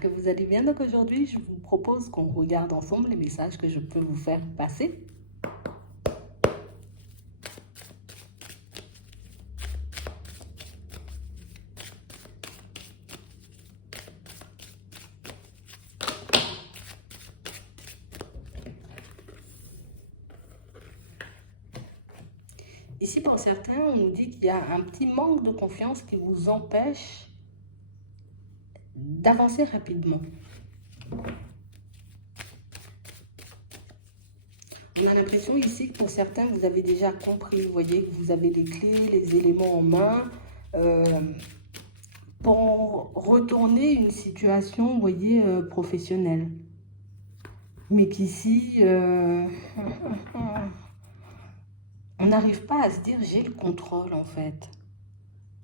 j'espère que vous allez bien. Donc aujourd'hui, je vous propose qu'on regarde ensemble les messages que je peux vous faire passer. Ici, pour certains, on nous dit qu'il y a un petit manque de confiance qui vous empêche d'avancer rapidement. On a l'impression ici que pour certains, vous avez déjà compris, vous voyez, que vous avez les clés, les éléments en main pour retourner une situation, vous voyez, professionnelle. Mais qu'ici, on n'arrive pas à se dire j'ai le contrôle en fait.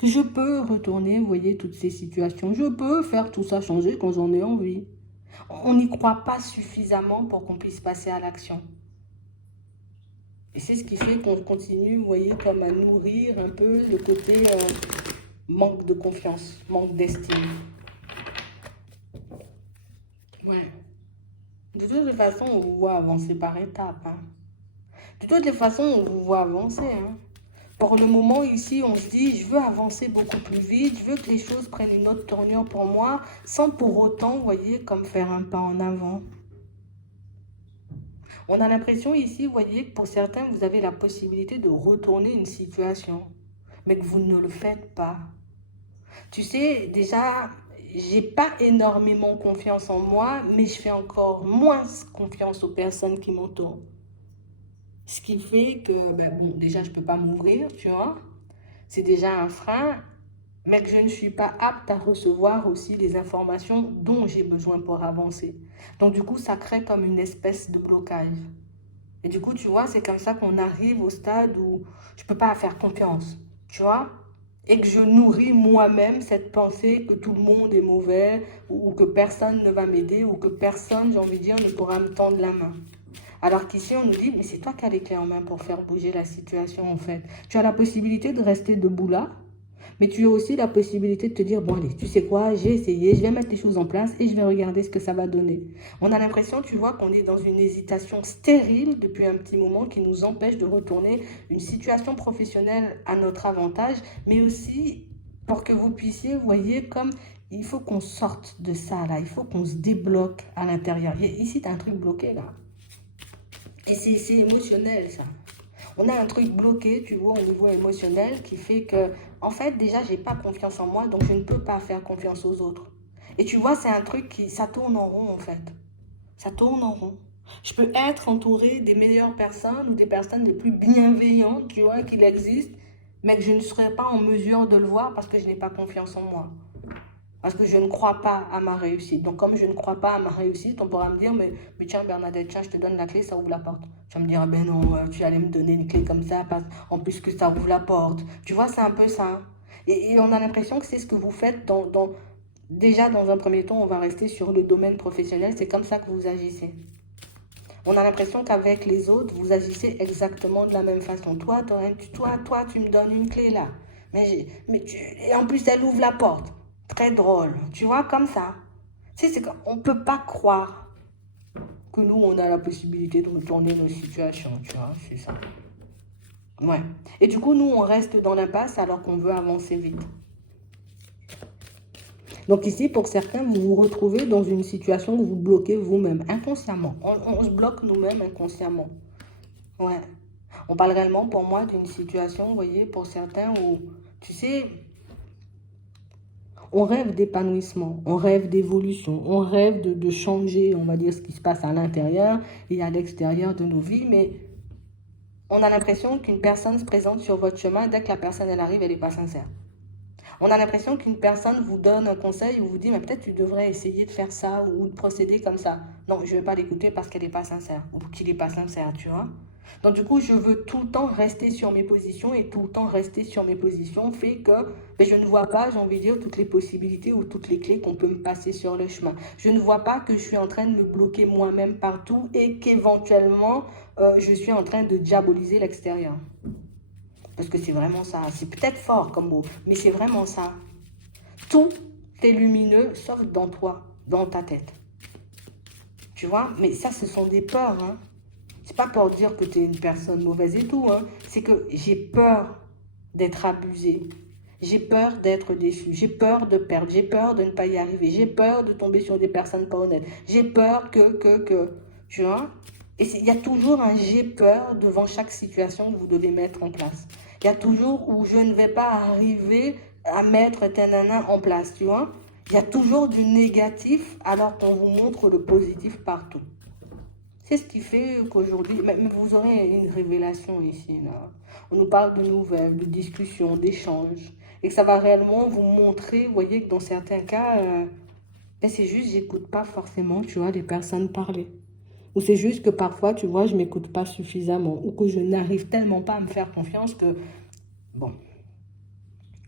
Que je peux retourner, vous voyez, toutes ces situations. Je peux faire tout ça changer quand j'en ai envie. On n'y croit pas suffisamment pour qu'on puisse passer à l'action. Et c'est ce qui fait qu'on continue, vous voyez, comme à nourrir un peu le côté manque de confiance, manque d'estime. Ouais. De toute façon, on vous voit avancer par étapes. Hein. De toutes les façons, on vous voit avancer. Hein. Pour le moment, ici, on se dit, je veux avancer beaucoup plus vite, je veux que les choses prennent une autre tournure pour moi, sans pour autant, vous voyez, comme faire un pas en avant. On a l'impression ici, vous voyez, que pour certains, vous avez la possibilité de retourner une situation, mais que vous ne le faites pas. Tu sais, déjà, j'ai pas énormément confiance en moi, mais je fais encore moins confiance aux personnes qui m'entourent. Ce qui fait que, ben bon, déjà, je peux pas m'ouvrir, tu vois. C'est déjà un frein, mais que je ne suis pas apte à recevoir aussi les informations dont j'ai besoin pour avancer. Donc, du coup, ça crée comme une espèce de blocage. Et du coup, tu vois, c'est comme ça qu'on arrive au stade où je ne peux pas faire confiance, tu vois, et que je nourris moi-même cette pensée que tout le monde est mauvais, ou que personne ne va m'aider, ou que personne, j'ai envie de dire, ne pourra me tendre la main. Alors qu'ici, on nous dit, mais c'est toi qui as les clés en main pour faire bouger la situation, en fait. Tu as la possibilité de rester debout là, mais tu as aussi la possibilité de te dire, bon allez, tu sais quoi, j'ai essayé, je vais mettre les choses en place et je vais regarder ce que ça va donner. On a l'impression, tu vois, qu'on est dans une hésitation stérile depuis un petit moment qui nous empêche de retourner une situation professionnelle à notre avantage, mais aussi pour que vous puissiez, vous voyez, comme il faut qu'on sorte de ça là, il faut qu'on se débloque à l'intérieur. Ici, tu as un truc bloqué là. Et c'est émotionnel ça. On a un truc bloqué, tu vois, au niveau émotionnel qui fait que, en fait, déjà, j'ai pas confiance en moi, donc je ne peux pas faire confiance aux autres. Et tu vois, c'est un truc ça tourne en rond, en fait. Ça tourne en rond. Je peux être entourée des meilleures personnes ou des personnes les plus bienveillantes, tu vois, qu'il existe, mais que je ne serai pas en mesure de le voir parce que je n'ai pas confiance en moi. Parce que je ne crois pas à ma réussite. Donc, comme je ne crois pas à ma réussite, on pourra me dire, mais tiens, Bernadette, tiens, je te donne la clé, ça ouvre la porte. Tu vas me dire, ah ben non, tu allais me donner une clé comme ça, en plus que ça ouvre la porte. Tu vois, c'est un peu ça. Et on a l'impression que c'est ce que vous faites déjà, dans un premier temps, on va rester sur le domaine professionnel. C'est comme ça que vous agissez. On a l'impression qu'avec les autres, vous agissez exactement de la même façon. Toi, tu me donnes une clé là. Et en plus, elle ouvre la porte. Très drôle. Tu vois, comme ça. On ne peut pas croire que nous, on a la possibilité de retourner nos situations. Tu vois, c'est ça. Ouais. Et du coup, nous, on reste dans l'impasse alors qu'on veut avancer vite. Donc ici, pour certains, vous vous retrouvez dans une situation où vous bloquez vous-même, inconsciemment. On se bloque nous-mêmes inconsciemment. Ouais. On parle réellement, pour moi, d'une situation, vous voyez, pour certains où, tu sais, on rêve d'épanouissement, on rêve d'évolution, on rêve de changer, on va dire, ce qui se passe à l'intérieur et à l'extérieur de nos vies, mais on a l'impression qu'une personne se présente sur votre chemin, dès que la personne, elle arrive, elle n'est pas sincère. On a l'impression qu'une personne vous donne un conseil ou vous dit, mais peut-être tu devrais essayer de faire ça ou de procéder comme ça. Non, je ne vais pas l'écouter parce qu'elle n'est pas sincère ou qu'il n'est pas sincère, tu vois. Donc du coup, je veux tout le temps rester sur mes positions et tout le temps rester sur mes positions fait que je ne vois pas, j'ai envie de dire, toutes les possibilités ou toutes les clés qu'on peut me passer sur le chemin. Je ne vois pas que je suis en train de me bloquer moi-même partout et qu'éventuellement, je suis en train de diaboliser l'extérieur. Parce que c'est vraiment ça. C'est peut-être fort comme mot, mais c'est vraiment ça. Tout est lumineux, sauf dans toi. dans ta tête. Tu vois, mais ça, ce sont des peurs, hein. C'est pas pour dire que tu es une personne mauvaise et tout, hein. C'est que j'ai peur d'être abusée. J'ai peur d'être déçue. J'ai peur de perdre. J'ai peur de ne pas y arriver. J'ai peur de tomber sur des personnes pas honnêtes. J'ai peur que. Tu vois? Et il y a toujours un j'ai peur devant chaque situation que vous devez mettre en place. Il y a toujours où je ne vais pas arriver à mettre tanana en place, tu vois? Il y a toujours du négatif alors qu'on vous montre le positif partout. C'est ce qui fait qu'aujourd'hui, vous aurez une révélation ici, là. On nous parle de nouvelles, de discussions, d'échanges. Et que ça va réellement vous montrer, vous voyez, que dans certains cas, c'est juste, j'écoute pas forcément, tu vois, les personnes parler. Ou c'est juste que parfois, tu vois, je m'écoute pas suffisamment. Ou que je n'arrive tellement pas à me faire confiance que, bon,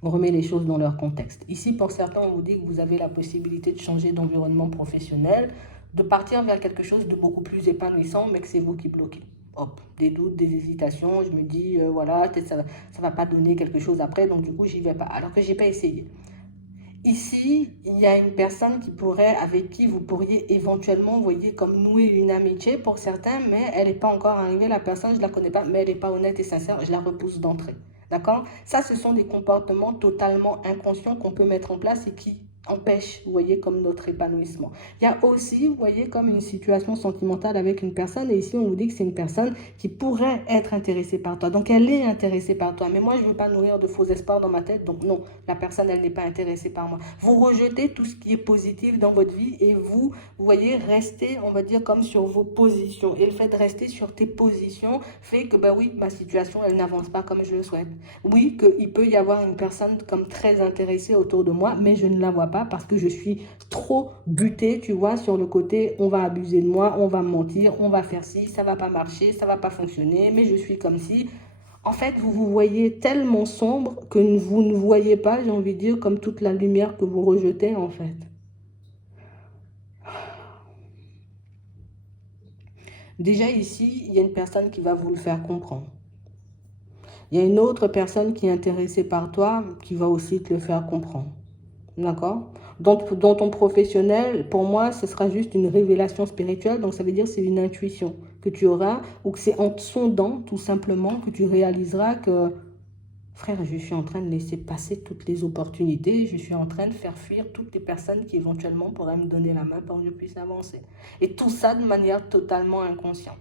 on remet les choses dans leur contexte. Ici, pour certains, on vous dit que vous avez la possibilité de changer d'environnement professionnel, de partir vers quelque chose de beaucoup plus épanouissant, mais que c'est vous qui bloquez. Hop, des doutes, des hésitations, je me dis, voilà, peut-être ça va pas donner quelque chose après, donc du coup, j'y vais pas, alors que j'ai pas essayé. Ici, il y a une personne avec qui vous pourriez éventuellement, vous voyez, comme nouer une amitié pour certains, mais elle n'est pas encore arrivée, la personne, je ne la connais pas, mais elle n'est pas honnête et sincère, je la repousse d'entrée. D'accord? Ça, ce sont des comportements totalement inconscients qu'on peut mettre en place et qui empêchent, vous voyez, comme notre épanouissement. Il y a aussi, vous voyez, comme une situation sentimentale avec une personne, et ici, on vous dit que c'est une personne qui pourrait être intéressée par toi. Donc, elle est intéressée par toi, mais moi, je ne veux pas nourrir de faux espoirs dans ma tête, donc non, la personne, elle n'est pas intéressée par moi. Vous rejetez tout ce qui est positif dans votre vie et vous voyez, restez, on va dire, comme sur vos positions. Et le fait de rester sur tes positions fait que, ben oui, ma situation, elle n'avance pas comme je le souhaite. Oui, qu'il peut y avoir une personne comme très intéressée autour de moi, mais je ne la vois pas parce que je suis trop butée, tu vois, sur le côté, on va abuser de moi, on va me mentir, on va faire ci, ça va pas marcher, ça va pas fonctionner, mais je suis comme si. En fait, vous vous voyez tellement sombre que vous ne voyez pas, j'ai envie de dire, comme toute la lumière que vous rejetez, en fait. Déjà ici, il y a une personne qui va vous le faire comprendre. Il y a une autre personne qui est intéressée par toi qui va aussi te le faire comprendre. D'accord? Dans ton professionnel, pour moi, ce sera juste une révélation spirituelle. Donc, ça veut dire que c'est une intuition que tu auras ou que c'est en te sondant, tout simplement, que tu réaliseras que, frère, je suis en train de laisser passer toutes les opportunités. Je suis en train de faire fuir toutes les personnes qui éventuellement pourraient me donner la main pour que je puisse avancer. Et tout ça de manière totalement inconsciente.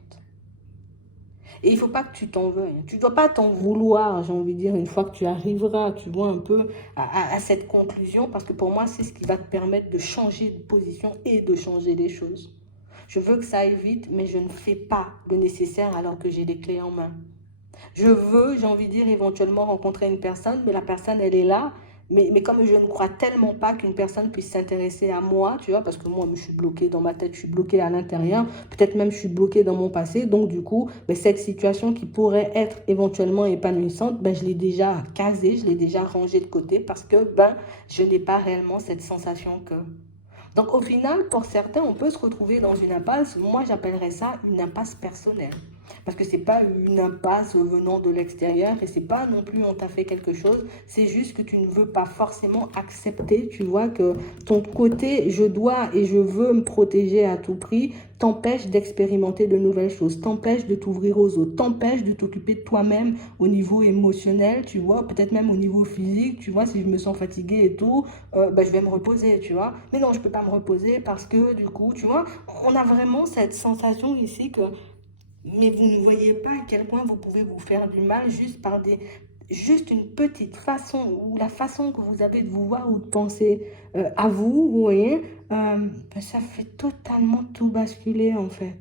Et il ne faut pas que tu t'en veuilles. Tu ne dois pas t'en vouloir, j'ai envie de dire, une fois que tu arriveras, tu vois, un peu à cette conclusion, parce que pour moi, c'est ce qui va te permettre de changer de position et de changer les choses. Je veux que ça aille vite, mais je ne fais pas le nécessaire alors que j'ai les clés en main. Je veux, j'ai envie de dire, éventuellement rencontrer une personne, mais la personne, elle est là. Mais comme je ne crois tellement pas qu'une personne puisse s'intéresser à moi, tu vois, parce que moi, je suis bloquée dans ma tête, je suis bloquée à l'intérieur, peut-être même je suis bloquée dans mon passé. Donc, du coup, cette situation qui pourrait être éventuellement épanouissante, je l'ai déjà casée, je l'ai déjà rangée de côté parce que je n'ai pas réellement cette sensation que... Donc, au final, pour certains, on peut se retrouver dans une impasse. Moi, j'appellerais ça une impasse personnelle. Parce que ce n'est pas une impasse venant de l'extérieur et ce n'est pas non plus on t'a fait quelque chose. C'est juste que tu ne veux pas forcément accepter, tu vois, que ton côté je dois et je veux me protéger à tout prix t'empêche d'expérimenter de nouvelles choses, t'empêche de t'ouvrir aux autres, t'empêche de t'occuper de toi-même au niveau émotionnel, tu vois, peut-être même au niveau physique, tu vois, si je me sens fatiguée et tout, je vais me reposer, tu vois. Mais non, je ne peux pas me reposer parce que du coup, tu vois, on a vraiment cette sensation ici que mais vous ne voyez pas à quel point vous pouvez vous faire du mal juste une petite façon ou la façon que vous avez de vous voir ou de penser à vous, vous voyez, ça fait totalement tout basculer en fait.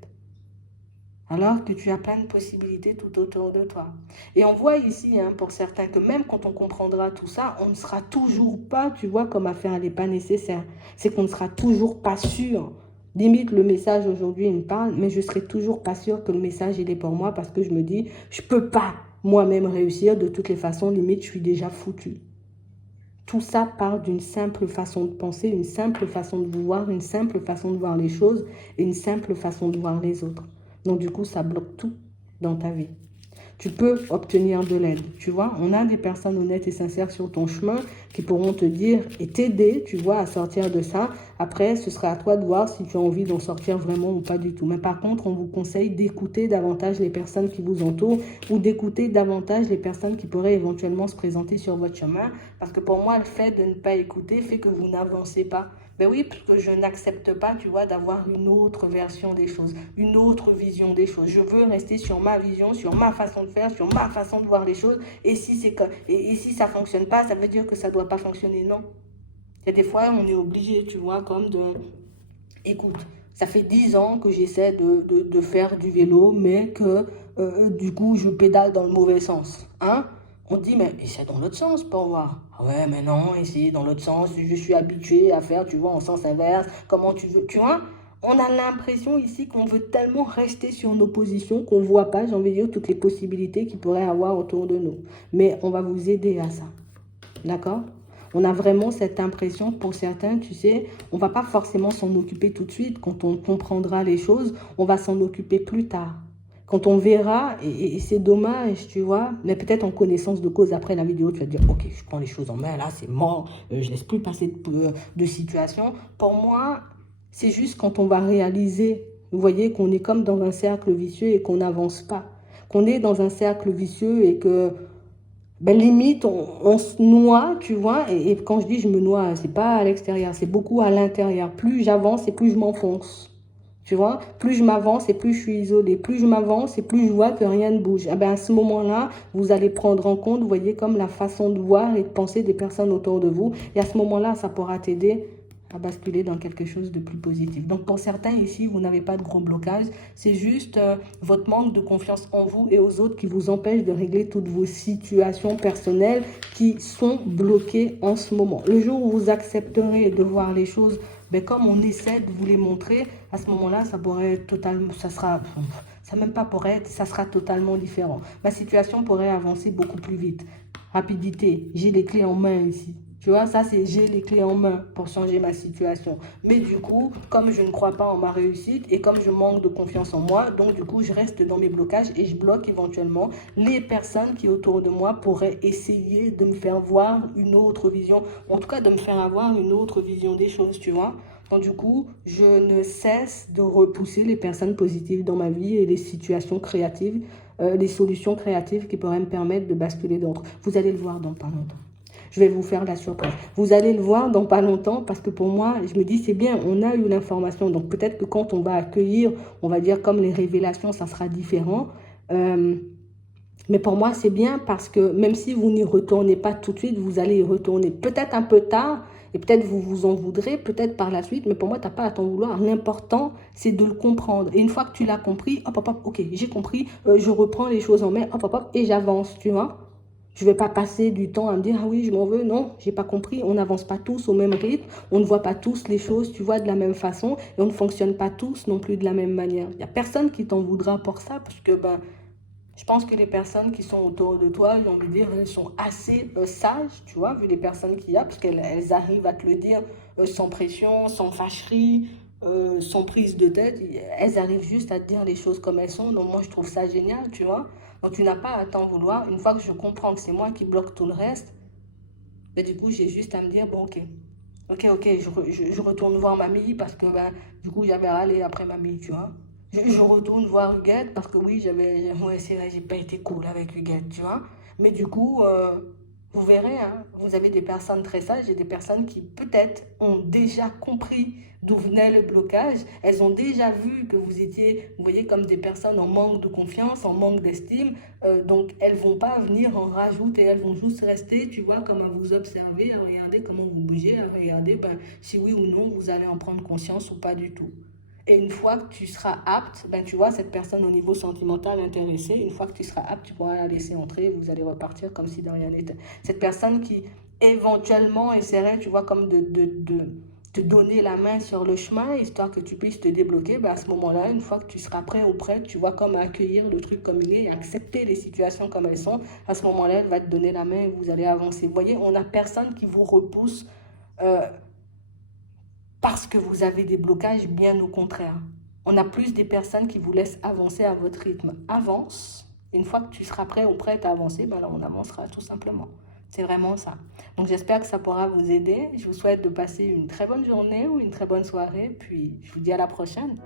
Alors que tu as plein de possibilités tout autour de toi. Et on voit ici, pour certains, que même quand on comprendra tout ça, on ne sera toujours pas, tu vois, comme affaire, elle n'est pas nécessaire. C'est qu'on ne sera toujours pas sûr. Limite, le message aujourd'hui, il me parle, mais je ne serai toujours pas sûre que le message, il est pour moi parce que je me dis, je ne peux pas moi-même réussir. De toutes les façons, limite, je suis déjà foutue. Tout ça part d'une simple façon de penser, une simple façon de vous voir, une simple façon de voir les choses et une simple façon de voir les autres. Donc, du coup, ça bloque tout dans ta vie. tu peux obtenir de l'aide, tu vois. On a des personnes honnêtes et sincères sur ton chemin qui pourront te dire et t'aider, tu vois, à sortir de ça. Après, ce sera à toi de voir si tu as envie d'en sortir vraiment ou pas du tout. Mais par contre, on vous conseille d'écouter davantage les personnes qui vous entourent ou d'écouter davantage les personnes qui pourraient éventuellement se présenter sur votre chemin. Parce que pour moi, le fait de ne pas écouter fait que vous n'avancez pas. Ben oui, parce que je n'accepte pas, tu vois, d'avoir une autre version des choses, une autre vision des choses. Je veux rester sur ma vision, sur ma façon de faire, sur ma façon de voir les choses. Et si ça fonctionne pas, ça veut dire que ça doit pas fonctionner. Non. Il y a des fois, on est obligé, tu vois, comme de... Écoute, ça fait 10 ans que j'essaie de faire du vélo, mais que du coup, je pédale dans le mauvais sens. Hein? On dit, mais essaie dans l'autre sens pour voir. Ah ouais, mais non, essayer dans l'autre sens, je suis habitué à faire, tu vois, en sens inverse. Comment tu veux, tu vois? On a l'impression ici qu'on veut tellement rester sur nos positions qu'on ne voit pas, j'ai envie de dire, toutes les possibilités qu'il pourrait y avoir autour de nous. Mais on va vous aider à ça. D'accord? On a vraiment cette impression, pour certains, tu sais, on ne va pas forcément s'en occuper tout de suite. Quand on comprendra les choses, on va s'en occuper plus tard. Quand on verra, et c'est dommage, tu vois, mais peut-être en connaissance de cause après la vidéo, tu vas te dire, ok, je prends les choses en main, là, c'est mort, je laisse plus passer de situation. Pour moi, c'est juste quand on va réaliser, vous voyez, qu'on est comme dans un cercle vicieux et qu'on n'avance pas. Qu'on est dans un cercle vicieux et que ben, limite, on se noie, tu vois, et quand je dis je me noie, c'est pas à l'extérieur, c'est beaucoup à l'intérieur. Plus j'avance et plus je m'enfonce, tu vois. Plus je m'avance et plus je suis isolée. Plus je m'avance et plus je vois que rien ne bouge. Ah ben, à ce moment-là, vous allez prendre en compte, vous voyez, comme la façon de voir et de penser des personnes autour de vous. Et à ce moment-là, ça pourra t'aider à basculer dans quelque chose de plus positif. Donc pour certains ici, vous n'avez pas de gros blocage, c'est juste votre manque de confiance en vous et aux autres qui vous empêche de régler toutes vos situations personnelles qui sont bloquées en ce moment. Le jour où vous accepterez de voir les choses comme on essaie de vous les montrer, à ce moment-là, ça pourrait être totalement, ça même pas pourrait être, ça sera totalement différent. Ma situation pourrait avancer beaucoup plus vite. Rapidité, j'ai les clés en main ici. Tu vois, ça, c'est j'ai les clés en main pour changer ma situation. Mais du coup, comme je ne crois pas en ma réussite et comme je manque de confiance en moi, donc du coup, je reste dans mes blocages et je bloque éventuellement les personnes qui autour de moi pourraient essayer de me faire voir une autre vision, en tout cas de me faire avoir une autre vision des choses, tu vois. Donc du coup, je ne cesse de repousser les personnes positives dans ma vie et les situations créatives, les solutions créatives qui pourraient me permettre de basculer d'autres. Vous allez le voir dans pas longtemps. Je vais vous faire la surprise. Vous allez le voir dans pas longtemps parce que pour moi, je me dis c'est bien, on a eu l'information. Donc peut-être que quand on va accueillir, on va dire comme les révélations, ça sera différent. Mais pour moi, c'est bien parce que même si vous n'y retournez pas tout de suite, vous allez y retourner. Peut-être un peu tard et peut-être vous vous en voudrez, peut-être par la suite. Mais pour moi, tu n'as pas à t'en vouloir. L'important, c'est de le comprendre. Et une fois que tu l'as compris, hop, hop, hop, ok, j'ai compris, je reprends les choses en main, hop, hop, hop, et j'avance, tu vois. Je ne vais pas passer du temps à me dire, ah oui, je m'en veux. Non, j'ai pas compris. On n'avance pas tous au même rythme. On ne voit pas tous les choses, tu vois, de la même façon. Et on ne fonctionne pas tous non plus de la même manière. Il n'y a personne qui t'en voudra pour ça parce que, je pense que les personnes qui sont autour de toi, j'ai envie de dire, elles sont assez sages, tu vois, vu les personnes qu'il y a, parce qu'elles arrivent à te le dire sans pression, sans fâcherie, sans prise de tête. Elles arrivent juste à te dire les choses comme elles sont. Donc moi, je trouve ça génial, tu vois. Donc tu n'as pas à t'en vouloir. Une fois que je comprends que c'est moi qui bloque tout le reste, du coup, j'ai juste à me dire, bon, ok. Ok, je retourne voir mamie parce que du coup, j'avais râlé après mamie, tu vois. Je retourne voir Huguette parce que oui, ouais, c'est vrai, j'ai pas été cool avec Huguette, tu vois. Mais du coup, vous verrez, hein, vous avez des personnes très sages et des personnes qui peut-être ont déjà compris d'où venait le blocage. Elles ont déjà vu que vous étiez, vous voyez, comme des personnes en manque de confiance, en manque d'estime. Donc, elles vont pas venir en rajouter, elles vont juste rester, tu vois, comme à vous observer, à regarder comment vous bougez, à regarder si oui ou non vous allez en prendre conscience ou pas du tout. Et une fois que tu seras apte, tu vois, cette personne au niveau sentimental intéressée, une fois que tu seras apte, tu pourras la laisser entrer et vous allez repartir comme si de rien n'était. Cette personne qui éventuellement essaierait, tu vois, comme de te donner la main sur le chemin, histoire que tu puisses te débloquer, à ce moment-là, une fois que tu seras prêt ou prête, tu vois, comme à accueillir le truc comme il est et accepter les situations comme elles sont, à ce moment-là, elle va te donner la main et vous allez avancer. Vous voyez, on n'a personne qui vous repousse parce que vous avez des blocages, bien au contraire. On a plus des personnes qui vous laissent avancer à votre rythme. Avance, Une fois que tu seras prêt ou prête à avancer, ben là, on avancera tout simplement. C'est vraiment ça. Donc j'espère que ça pourra vous aider. Je vous souhaite de passer une très bonne journée ou une très bonne soirée. Puis je vous dis à la prochaine.